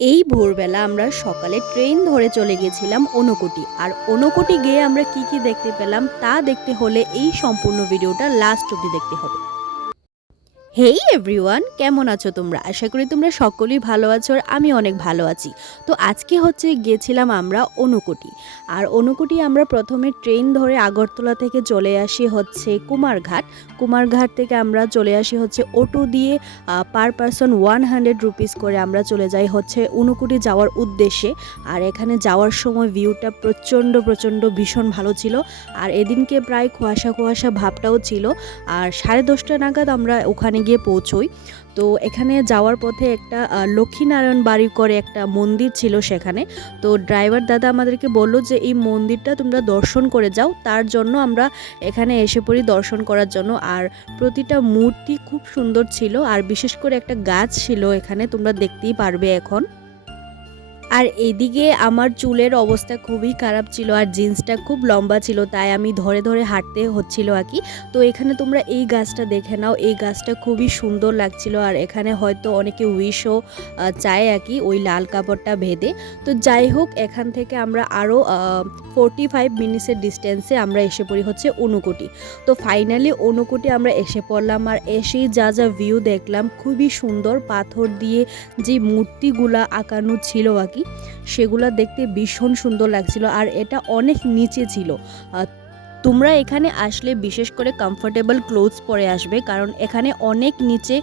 এই ভোরবেলা আমরা সকালে ট্রেন ধরে চলে গেছিলাম ঊনকোটি। আর ঊনকোটি গিয়ে আমরা কি কি দেখতে পেলাম তা দেখতে হলে এই সম্পূর্ণ ভিডিওটা লাস্ট অবধি দেখতে হবে। হেই এভরিওয়ান, কেমন আছো তোমরা? আশা করি তোমরা সকলেই ভালো আছো আর আমি অনেক ভালো আছি। তো আজকে গেছিলাম আমরা ঊনকোটি। আর ঊনকোটি আমরা প্রথমে ট্রেন ধরে আগরতলা থেকে চলে আসি কুমারঘাট। কুমারঘাট থেকে আমরা চলে আসি অটো দিয়ে পার পারসন 100 রুপিস করে আমরা চলে যাই ঊনকোটি যাওয়ার উদ্দেশ্যে। আর এখানে যাওয়ার সময় ভিউটা প্রচণ্ড ভীষণ ভালো ছিল। আর এদিনকে প্রায় কুয়াশা কুয়াশা ভাবটাও ছিল। আর 10:30 নাগাদ আমরা ওখানে গিয়ে পৌঁছই। তো এখানে যাওয়ার পথে একটা লক্ষ্মীনারায়ণ বাড়ি করে একটা মন্দির ছিল সেখানে। তো ড্রাইভার দাদা আমাদেরকে বলল যে এই মন্দিরটা তোমরা দর্শন করে যাও, তার জন্য আমরা এখানে এসে পড়ি দর্শন করার জন্য। আর প্রতিটা মূর্তি খুব সুন্দর ছিল, আর বিশেষ করে একটা গাছ ছিল এখানে, তোমরা দেখতেই পারবে এখন। আর এদিকে আমার চুলের অবস্থা খুবই খারাপ ছিল, আর জিন্সটা খুব লম্বা ছিল, তাই আমি ধরে ধরে হাঁটতে হচ্ছিল আর কি। তো এখানে তোমরা এই গাছটা দেখে নাও, এই গাছটা খুবই সুন্দর লাগছিল। আর এখানে হয়তো অনেকে উইশও চায় আর কি ওই লাল কাপড়টা বেঁধে। তো যাই হোক, এখান থেকে আমরা আরও 45 মিনিটসের ডিস্টেন্সে আমরা এসে পড়ি ঊনকোটি। তো ফাইনালি ঊনকোটি আমরা এসে পড়লাম। আর এসেই যা যা ভিউ দেখলাম, খুবই সুন্দর, পাথর দিয়ে যে মূর্তিগুলা আঁকানো ছিল আর কি, সেগুলা দেখতে ভীষণ সুন্দর লাগছিল। আর এটা অনেক নিচে ছিল। তোমরা এখানে আসলে বিশেষ করে কমফোর্টেবল ক্লোথস পরে আসবে, কারণ এখানে অনেক নিচে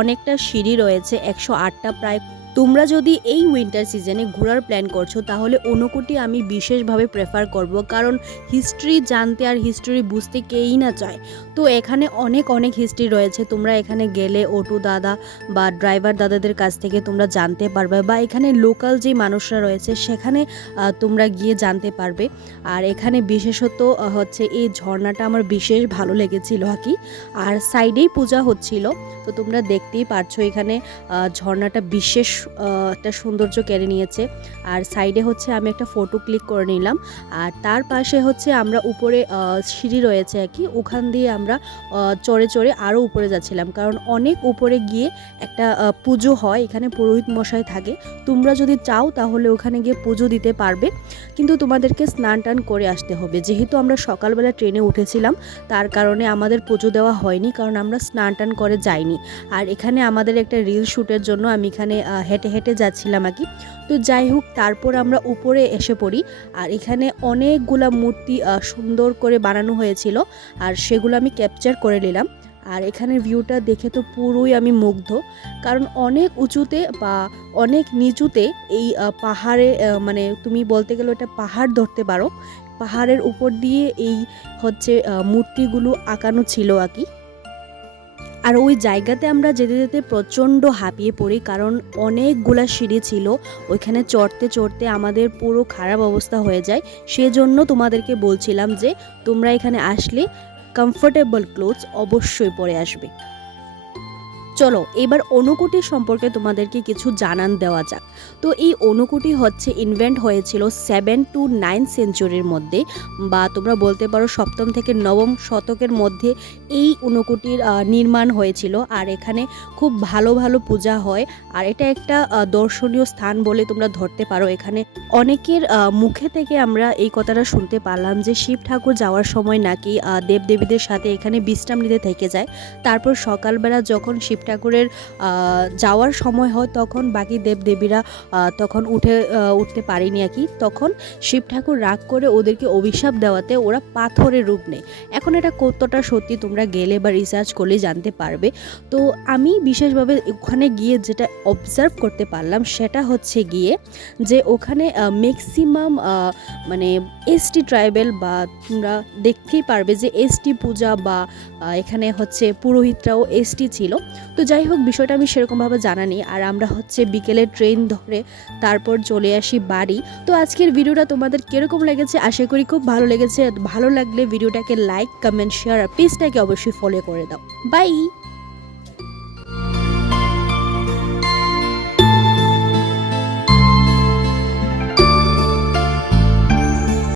অনেকটা সিঁড়ি রয়েছে, 108টা প্রায়। তোমরা যদি এই উইন্টার সিজনে ঘোরার প্ল্যান করছো তাহলে ঊনকোটি আমি বিশেষভাবে প্রেফার করব, কারণ হিস্ট্রি জানতে আর হিস্ট্রি বুঝতে কেই না চায়। তো এখানে অনেক হিস্ট্রি রয়েছে। তোমরা এখানে গেলে অটো দাদা বা ড্রাইভার দাদাদের কাছ থেকে তোমরা জানতে পারবে, বা এখানে লোকাল যে মানুষরা রয়েছে সেখানে তোমরা গিয়ে জানতে পারবে। আর এখানে বিশেষত এই ঝর্ণাটা আমার বিশেষ ভালো লেগেছিল আর কি। আর সাইডেই পূজা হচ্ছিল, তো তোমরা দেখতেই পারছো এখানে ঝর্ণাটা বিশেষ একটা সৌন্দর্য কেড়ে নিয়েছে। আর সাইডে আমি একটা ফটো ক্লিক করে নিলাম। আর তার পাশে আমরা উপরে সিঁড়ি রয়েছে আর কি, ওখান দিয়ে আমরা চড়ে চড়ে আরও উপরে যাচ্ছিলাম, কারণ অনেক উপরে গিয়ে একটা পুজো হয়, এখানে পুরোহিত মশাই থাকে। তোমরা যদি চাও তাহলে ওখানে গিয়ে পুজো দিতে পারবে, কিন্তু তোমাদেরকে স্নান টান করে আসতে হবে। যেহেতু আমরা সকালবেলা ট্রেনে উঠেছিলাম, তার কারণে আমাদের পুজো দেওয়া হয়নি, কারণ আমরা স্নান টান করে যাইনি। আর এখানে আমাদের একটা রিল শ্যুটের জন্য আমি এখানে হেঁটে হেঁটে যাচ্ছিলাম আর কি। তো যাই হোক, তারপর আমরা উপরে এসে পড়ি। আর এখানে অনেকগুলা মূর্তি সুন্দর করে বানানো হয়েছিল, আর সেগুলো আমি ক্যাপচার করে নিলাম। আর এখানের ভিউটা দেখে তো পুরোই আমি মুগ্ধ, কারণ অনেক উঁচুতে বা অনেক নিচুতে এই পাহাড়ে, মানে তুমি বলতে গেলে ওটা পাহাড় ধরতে পারো, পাহাড়ের উপর দিয়ে এই মূর্তিগুলো আঁকানো ছিল আর কি। আর ওই জায়গাতে আমরা যেতে যেতে প্রচণ্ড হাঁপিয়ে পড়ি, কারণ অনেকগুলা সিঁড়ি ছিল, ওইখানে চড়তে চড়তে আমাদের পুরো খারাপ অবস্থা হয়ে যায়। সেজন্য তোমাদেরকে বলছিলাম যে তোমরা এখানে আসলে কমফোর্টেবল ক্লোথস অবশ্যই পরে আসবে। চলো এবার ঊনকোটি সম্পর্কে তোমাদেরকে কিছু জানান দেওয়া যাক। তো এই ঊনকোটি ইনভেন্ট হয়েছিল 7 to 9 সেঞ্চুরির মধ্যে, বা তোমরা বলতে পারো 7ম থেকে 9ম শতকের মধ্যে এই ঊনকোটির নির্মাণ হয়েছিল। আর এখানে খুব ভালো ভালো পূজা হয়, আর এটা একটা দর্শনীয় স্থান বলে তোমরা ধরতে পারো। এখানে অনেকের মুখে থেকে আমরা এই কথাটা শুনতে পারলাম যে শিব ঠাকুর যাওয়ার সময় নাকি দেবদেবীদের সাথে এখানে বিশ্রাম নিতে থেকে যায়। তারপর সকালবেলা যখন শিব ঠাকুরের যাওয়ার সময় হয়, তখন বাকি দেবদেবীরা তখন উঠতে পারেনি আর কি। তখন শিব ঠাকুর রাগ করে ওদেরকে অভিশাপ দেওয়াতে ওরা পাথরের রূপ নেয়। এখন এটা কতটা সত্যি তোমরা গেলে বা রিসার্চ করলে জানতে পারবে। তো আমি বিশেষভাবে ওখানে গিয়ে যেটা অবজার্ভ করতে পারলাম সেটা গিয়ে যে ওখানে ম্যাক্সিমাম মানে এসটি ট্রাইবেল, বা তোমরা দেখতেই পারবে যে এসটি পূজা, বা এখানে পুরোহিতরাও এসটি ছিল। তো যাই হোক, বিষয়টা আমি সেরকমভাবে জানা নেই। আর আমরা বিকেলে ট্রেন ধরে তারপর চলে আসি বাড়ি। তো আজকের ভিডিওটা তোমাদের কীরকম লেগেছে? আশা করি খুব ভালো লেগেছে। ভালো লাগলে ভিডিওটাকে লাইক, কমেন্ট, শেয়ার আর পেজটাকে অবশ্যই ফলো করে দাও। বাই।